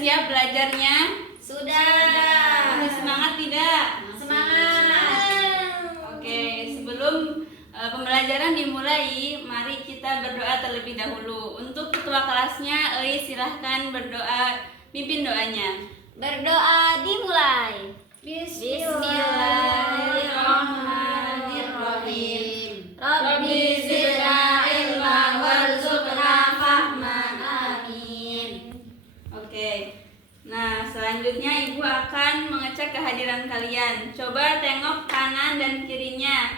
siap belajarnya? Sudah. Masih semangat tidak? Semangat. Oke, sebelum pembelajaran dimulai, mari kita berdoa terlebih dahulu. Untuk ketua kelasnya, silahkan berdoa, pimpin doanya. Berdoa dimulai. Bismillahirrahmanirrahim. Rabbi zidna ilman warzuqna fahman. Amin. Oke. Nah, selanjutnya Ibu akan mengecek kehadiran kalian. Coba tengok kanan dan kirinya.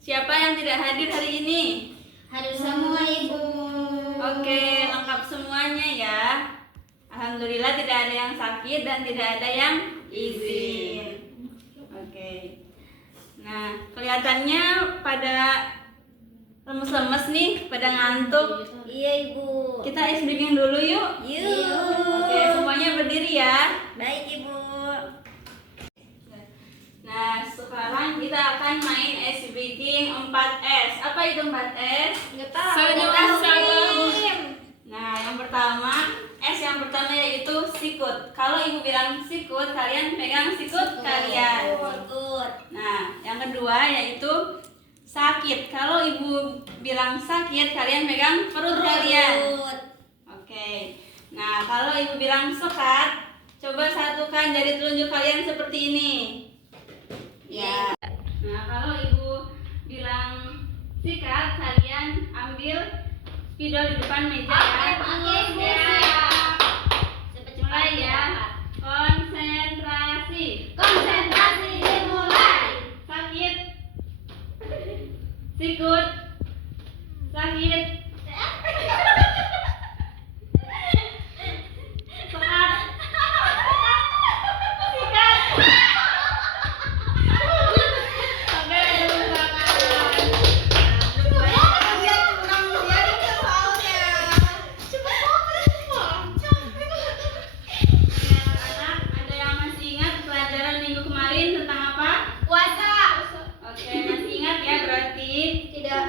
Siapa yang tidak hadir hari ini? Hadir semua, Ibu. Oke, lengkap semuanya ya. Alhamdulillah tidak ada yang sakit dan tidak ada yang izin. Oke. Nah, kelihatannya pada lemes-lemes nih, pada ngantuk. Iya, Ibu. Kita ice breaking dulu yuk. Yuk. Oke, semuanya berdiri ya. Baik, Ibu. Nah, sekarang kita akan main ice breaking 4S. Apa itu 4S? Nggak tahu. Nah, yang pertama, S yang pertama yaitu sikut. Kalau Ibu bilang sikut, kalian pegang sikut kalian. Sikut. Nah, yang kedua yaitu sakit. Kalau Ibu bilang sakit, kalian pegang perut kalian. Oke. Nah, kalau Ibu bilang sekat, coba satukan jari telunjuk kalian seperti ini. Ya. Nah, kalau Ibu bilang sikat, kalian ambil spidol di depan meja ya. Mulai ya. Konsentrasi. Konsentrasi dimulai. Sakit. Sikut. Sakit. Sekat. Sikat. Oke, dulu tangan. Anak-anak, ada yang masih ingat pelajaran minggu kemarin tentang apa? Puasa. Oke, masih ingat ya berarti? Tidak.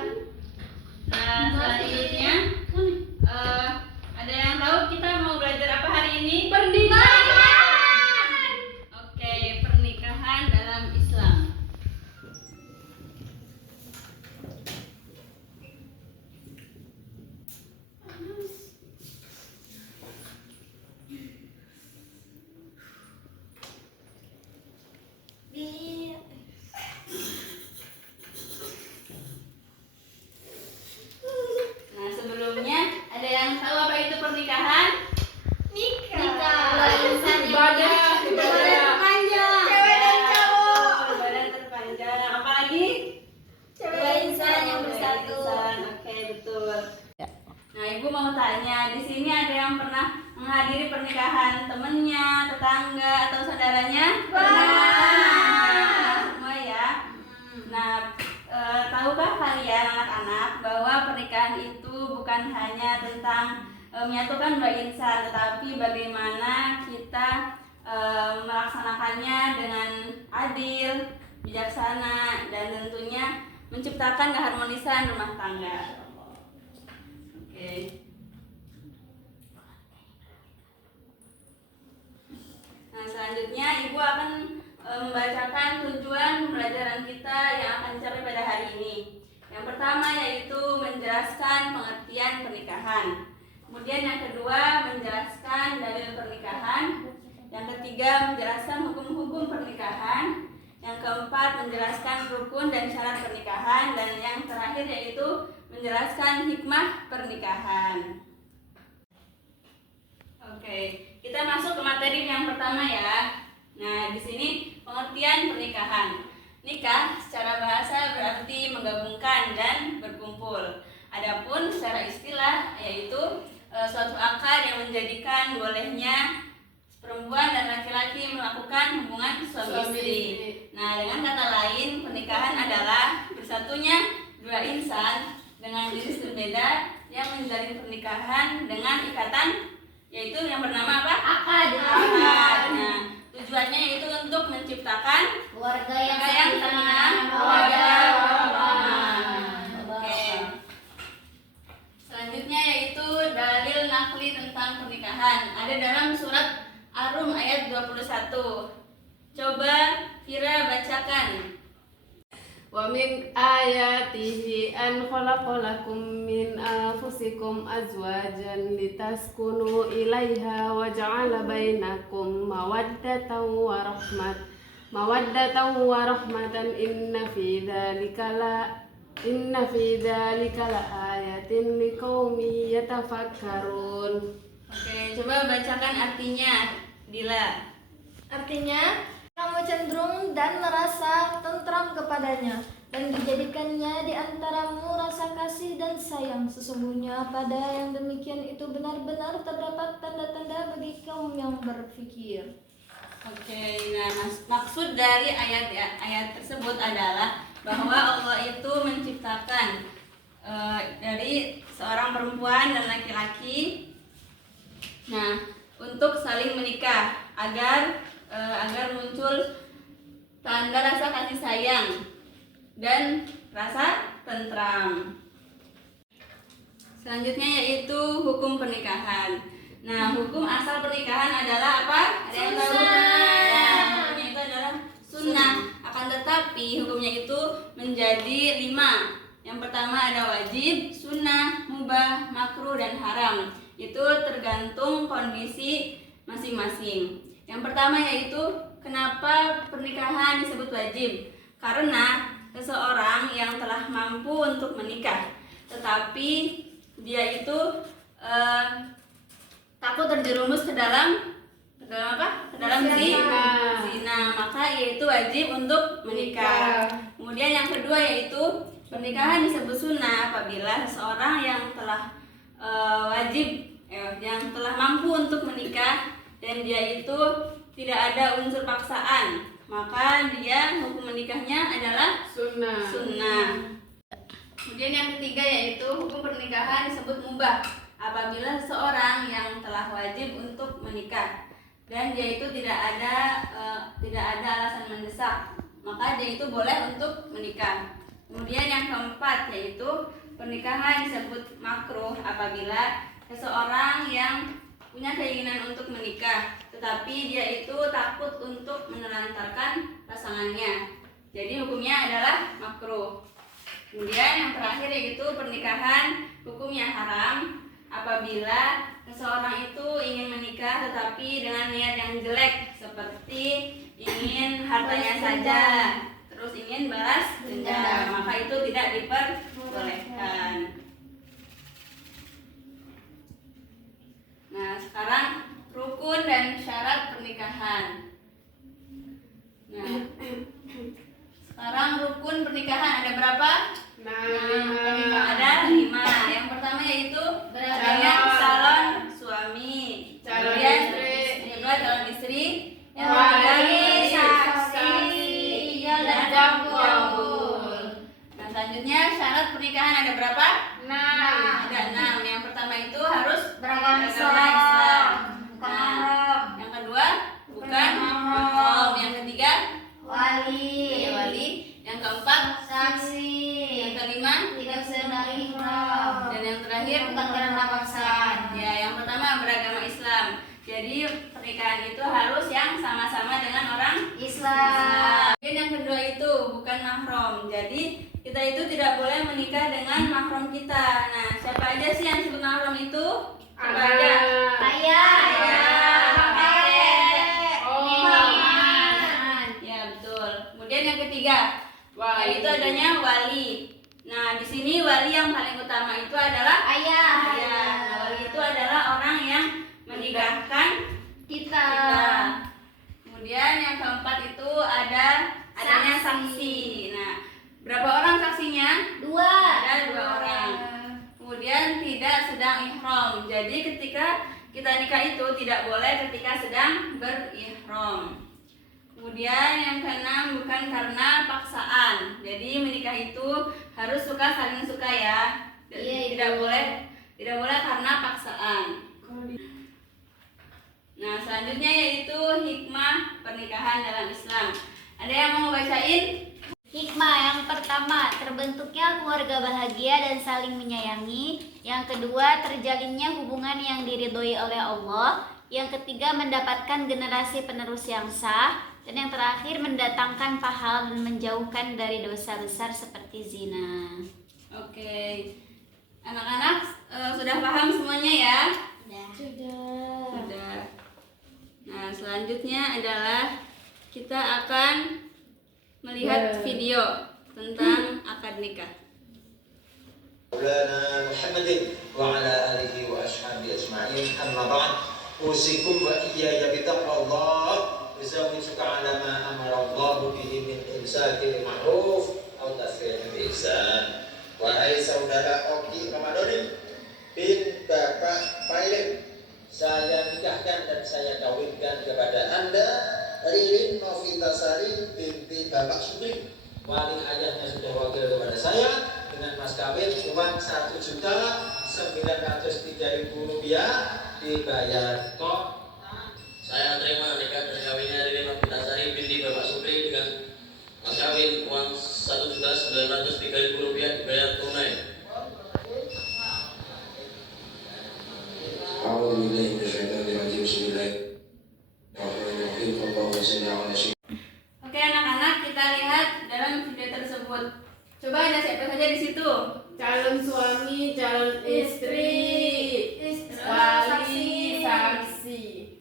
Nah, selanjutnya ada yang tahu kita mau belajar apa hari ini? Pernikahan. Oke, pernikahan dalam Islam. Nah, sebelumnya ada yang tahu apa itu pernikahan? Nikah. Ibadah Panjang. Badan terpanjang. Apalagi? Dua insan yang bersatu. Oke, betul. Nah, Ibu mau tanya, di sini ada yang pernah menghadiri pernikahan temennya, tetangga, atau saudaranya? Pernah. Semua ya. Nah, tahukah kalian anak-anak bahwa pernikahan itu bukan hanya tentang menyatukan dua insan, tetapi bagaimana kita melaksanakannya dengan adil, bijaksana, dan tentunya menciptakan keharmonisan rumah tangga. Oke. Nah, selanjutnya Ibu akan membacakan tujuan pembelajaran kita yang akan dicapai pada hari ini. Yang pertama yaitu menjelaskan pengertian pernikahan. Kemudian yang kedua menjelaskan dalil pernikahan. Yang ketiga menjelaskan hukum-hukum pernikahan. Yang keempat menjelaskan rukun dan syarat pernikahan. Dan yang terakhir yaitu menjelaskan hikmah pernikahan. Oke, kita masuk ke materi yang pertama ya. Nah, di sini pengertian pernikahan. Nikah secara bahasa berarti menggabungkan dan berkumpul. Adapun secara istilah yaitu suatu akad yang menjadikan bolehnya perempuan dan laki-laki melakukan hubungan suami istri. Nah, dengan kata lain, pernikahan adalah bersatunya dua insan dengan jenis berbeda yang menjalin pernikahan dengan ikatan yaitu yang bernama apa? Akad. Nah, tujuannya yaitu untuk menciptakan Keluarga yang sakinah, mawaddah, warahmah. Oke. Selanjutnya yaitu dalil nakli tentang pernikahan. Ada dalam surat min ayatihi an khalaqalakum min anfusikum azwajan litaskunu ilaiha wa ja'ala bainakum mawaddatan wa rahmatan inna fi dzalika la ayatin liqaumin yatafakkarun. Oke, coba bacakan artinya, Dila. Artinya, kamu cenderung dan merasa tentram kepadanya, dan dijadikannya di antaramu rasa kasih dan sayang. Sesungguhnya pada yang demikian itu benar-benar terdapat tanda-tanda bagi kaum yang berfikir. Oke, nah maksud dari ayat tersebut adalah bahwa Allah itu menciptakan dari seorang perempuan dan laki-laki, nah untuk saling menikah agar muncul tanda rasa kasih sayang dan rasa tentram. Selanjutnya yaitu hukum pernikahan. Nah, hukum asal pernikahan adalah apa? Ada yang tahu? Ya, hukumnya itu adalah sunnah. Akan tetapi hukumnya itu menjadi 5. Yang pertama ada wajib, sunnah, mubah, makruh, dan haram. Itu tergantung kondisi masing-masing. Yang pertama yaitu kenapa pernikahan disebut wajib? Karena seseorang yang telah mampu untuk menikah, tetapi dia itu takut terjerumus ke dalam apa? Ke dalam zina, maka yaitu wajib untuk menikah. Kemudian yang kedua yaitu pernikahan disebut sunnah apabila seseorang yang telah yang telah mampu untuk menikah dan dia itu tidak ada unsur paksaan, maka dia hukum menikahnya adalah sunnah. Kemudian yang ketiga yaitu hukum pernikahan disebut mubah apabila seseorang yang telah wajib untuk menikah dan dia itu tidak ada alasan mendesak, maka dia itu boleh untuk menikah. Kemudian yang keempat yaitu pernikahan disebut makruh apabila seseorang yang punya keinginan untuk menikah tetapi dia itu takut untuk menelantarkan pasangannya, jadi hukumnya adalah makruh. Kemudian yang terakhir yaitu pernikahan hukumnya haram apabila seseorang itu ingin menikah tetapi dengan niat yang jelek, seperti ingin hartanya saja, terus ingin balas dendam, maka itu tidak diperbolehkan. Nah, sekarang rukun dan syarat pernikahan. Nah, sekarang rukun pernikahan ada berapa? Ada 5. Yang pertama yaitu calon suami, kemudian yang kedua calon istri, yang ketiga saksi dan jambul. Nah, selanjutnya syarat pernikahan ada berapa? 6. Ada 6. Yang pertama itu harus beragama Islam. Nah, yang kedua bukan mahram. Yang ketiga wali. Yang keempat saksi. Yang kelima tidak sedang ihram. Dan yang terakhir bukan karena paksaan. Ya, yang pertama beragama Islam. Jadi pernikahan itu harus yang sama-sama dengan orang Islam. Dan yang kedua itu bukan mahram. Jadi kita itu tidak boleh menikah dengan mahram kita. Nah, siapa aja sih yang disebut mahram itu? Siapa aja? Ayah. Ya, betul. Kemudian yang ketiga yaitu adanya wali. Nah, di sini wali yang paling utama itu adalah ayah. Nah, wali itu adalah orang yang menikahkan kita. Kemudian yang keempat itu adanya saksi. Nah, berapa orang saksinya? 2. Ada 2 orang. Kemudian tidak sedang ihram. Jadi ketika kita nikah itu tidak boleh ketika sedang berihram. Kemudian yang keenam bukan karena paksaan. Jadi menikah itu harus saling suka ya. Tidak boleh karena paksaan. Nah, selanjutnya yaitu hikmah pernikahan dalam Islam. Ada yang mau bacain? Hikmah yang pertama, terbentuknya keluarga bahagia dan saling menyayangi. Yang kedua, terjalinnya hubungan yang diridhoi oleh Allah. Yang ketiga, mendapatkan generasi penerus yang sah. Dan yang terakhir mendatangkan pahala dan menjauhkan dari dosa besar seperti zina. Oke. Anak-anak sudah paham semuanya ya? Sudah. Sudah. Nah, selanjutnya adalah kita akan melihat video tentang akad nikah. مولانا محمد وعلى آله وأصحابه أجمعين أما بعد أوصيكم وإياي بتقوى الله وزوجك على ما أمر الله به من إمساك بالمعروف أو تسريح بإحسان. Wahai saudara Oki Ramadhani bin Bapak Pailing, saya nikahkan dan saya kawinkan kepada Anda Ririn Novitasari binti Bapak Supri. Wali ayahnya sudah wakil kepada saya dengan mas kawin uang Rp1.903.000 dibayar kok. Saya terima nikah dan kawinnya Ririn Novitasari binti Bapak Supri dengan mas kawin uang Rp1.903.000 dibayar tunai. Oke anak-anak, kita lihat dalam video tersebut. Coba ada siapa saja di situ? Calon suami, calon istri, wali, saksi.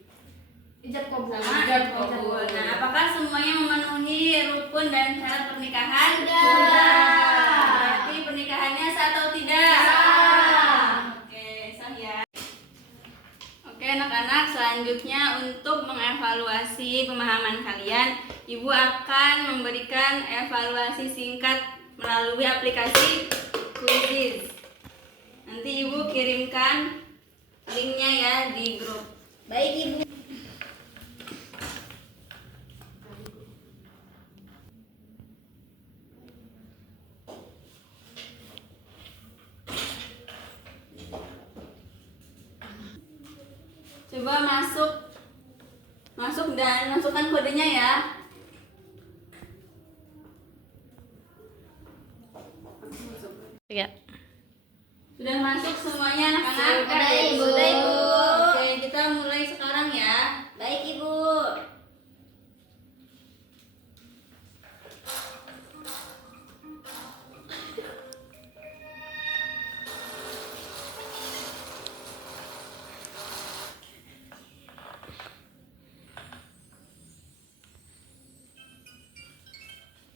Ijab kabul. Sama Ijab kabul. kabul. Nah, apakah semuanya memenuhi rukun dan syarat pernikahan? Sudah. Berarti pernikahannya sah atau tidak? Sah. Oke, sah ya. Oke anak-anak, selanjutnya untuk mengevaluasi pemahaman kalian, Ibu akan memberikan evaluasi singkat melalui aplikasi Quizzes. Nanti Ibu kirimkan linknya ya di grup. Baik Ibu. Coba masuk dan masukkan kodenya ya. Ya. Sudah masuk semuanya anak-anak? Sudah, Ibu. Sudah, Ibu. Oke, kita mulai sekarang ya. Baik Ibu.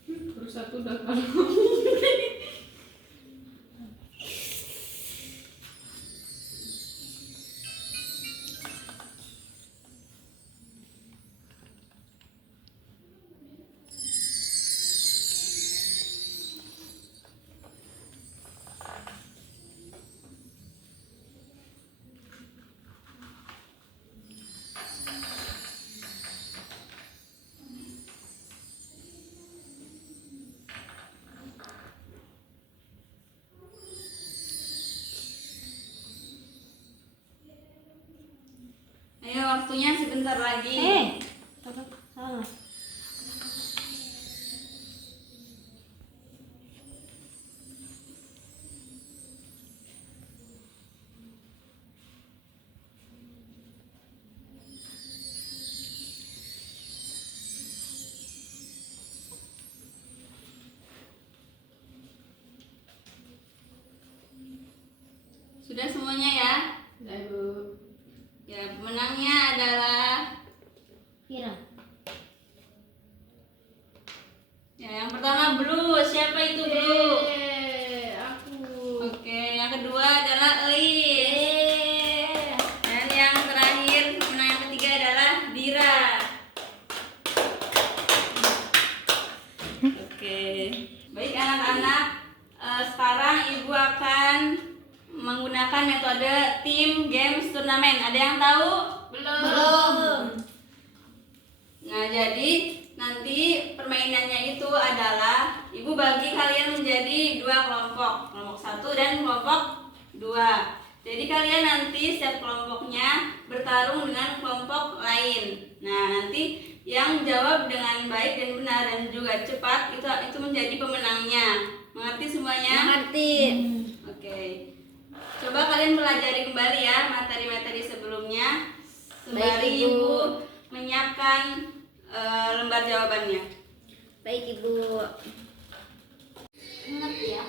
Terus satu udah kalau Ayo waktunya sebentar lagi. Salah. Sudah semuanya ya? Udah, Ibu. Ya, pemenangnya adalah Kira. ya yang pertama Blue. Siapa itu Blue? Aku. Oke, yang kedua adalah Eis. Dan yang terakhir, pemenang yang ketiga adalah Dira. Oke, baik anak-anak. Sekarang Ibu akan menggunakan metode tim games turnamen. Ada yang tahu? Belum. Nah, jadi nanti permainannya itu adalah Ibu bagi kalian menjadi dua kelompok, kelompok 1 dan kelompok 2. Jadi kalian nanti setiap kelompoknya bertarung dengan kelompok lain. Nah, nanti yang jawab dengan baik dan benar dan juga cepat itu menjadi pemenangnya. Mengerti semuanya? Mengerti. Oke. Coba kalian pelajari kembali ya materi-materi sebelumnya. Sembari Baik, Ibu. Ibu menyiapkan lembar jawabannya. Baik Ibu. Ingat ya.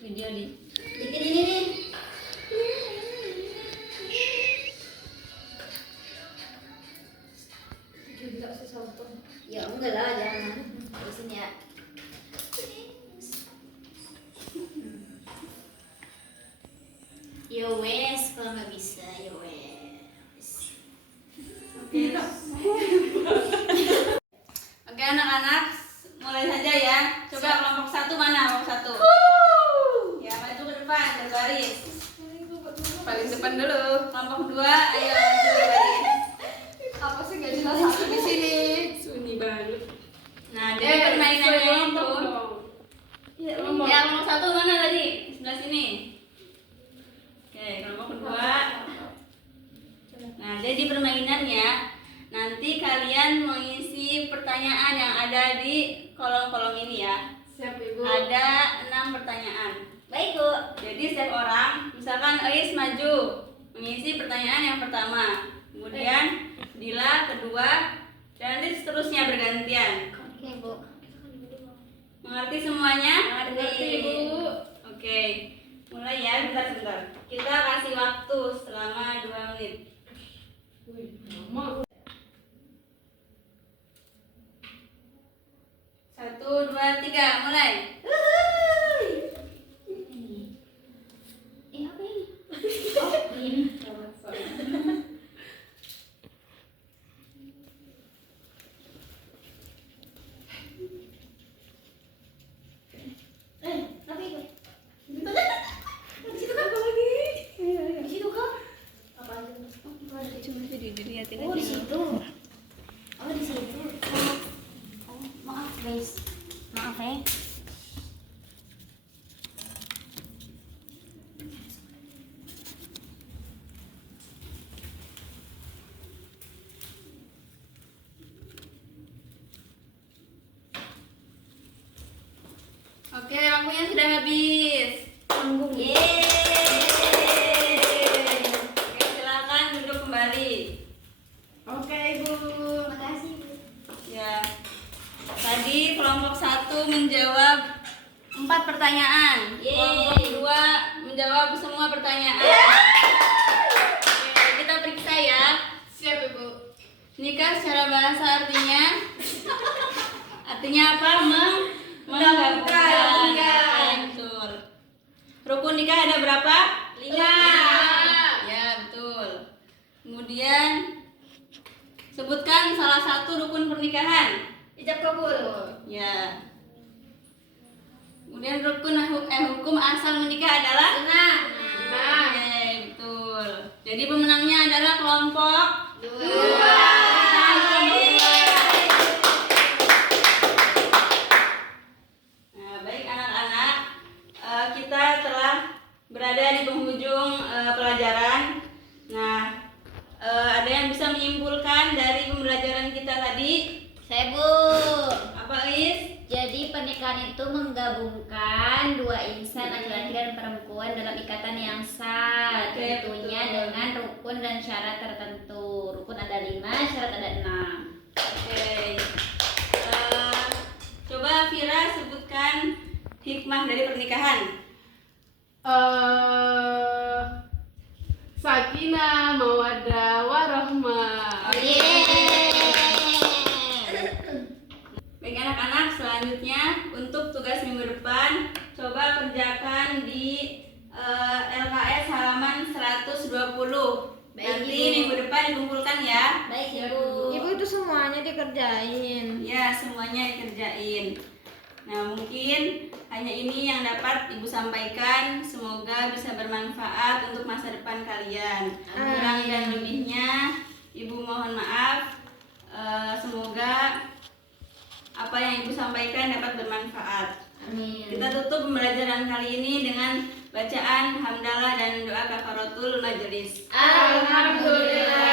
Video di. Bikin ini nih. Ya enggak lah, jangan. Terusin ya. Ya wes, kalau nggak bisa ya wes. Oke anak-anak, mulai saja ya. Coba kelompok 1 mana? Kelompok 1. Ya, maju ke depan, berbaris. Paling depan dulu. Kelompok 2, ayo maju berbaris. Apa sih gak jelas satu di sini? Sunyi banget. Nah, jadi permainannya itu. Ya, Ya, kelompok 1 mana tadi? Sebelah sini. Oke, kelompok kedua. Nah, jadi permainannya nanti kalian mengisi pertanyaan yang ada di kolom-kolom ini ya. Siap Ibu. Ada 6 pertanyaan. Baik Bu. Jadi setiap orang, misalkan Ais maju mengisi pertanyaan yang pertama, kemudian Dila kedua, dan nanti seterusnya bergantian. Oke Bu. Mengerti semuanya? Ngerti Ibu. Oke, mulai ya, bentar-bentar. Kita kasih waktu selama 2 menit. Wih, Mama. 1, 2, 3, mulai. Apa ini? Oh, ini. Apa itu? Di situ kan? Di situ kan? Apa itu? Cuma jadi dilihatin Oh, di situ. Oh, di situ. Oh, maaf guys. Maaf ya. Oke, waktunya sudah habis. Yeay. Oke, silakan duduk kembali. Oke Ibu. Makasih Bu. Ya. Tadi kelompok 1 menjawab 4 pertanyaan. Yeay. Kelompok 2 menjawab semua pertanyaan. Oke, kita periksa ya. Siap Ibu. Nikah secara bahasa artinya apa? Menggabungkan. Betul. Rukun nikah ada berapa? 5. Ya, betul. Kemudian sebutkan salah satu rukun pernikahan. Ijab kabul. Ya. Kemudian hukum asal menikah adalah Sunnah. Oke, betul. Jadi pemenangnya adalah kelompok 2. Nah, baik anak-anak, kita telah berada di penghujung pelajaran. Nah, ada yang bisa menyimpulkan dari pembelajaran kita tadi? Saya Bu. Apa Is? Jadi pernikahan itu menggabungkan dua insan laki-laki dan perempuan dalam ikatan yang sah. Oke, Tentunya betul. dengan rukun dan syarat tertentu. Rukun ada 5, syarat ada 6. Oke. Coba Vira sebutkan hikmah dari pernikahan. Sakinah, mawaddah, warahmah. Baik anak-anak, selanjutnya untuk tugas minggu depan coba kerjakan di LKS halaman 120. Baik, Nanti Ibu. minggu depan dikumpulkan ya. Baik Ibu. Ibu itu semuanya dikerjain. Ya, semuanya dikerjain. Nah, mungkin hanya ini yang dapat Ibu sampaikan. Semoga bisa bermanfaat untuk masa depan kalian. Kurang dan lebihnya Ibu mohon maaf. Semoga apa yang Ibu sampaikan dapat bermanfaat. Amin. Kita tutup pembelajaran kali ini dengan bacaan hamdalah dan doa kafaratul majelis. Alhamdulillah.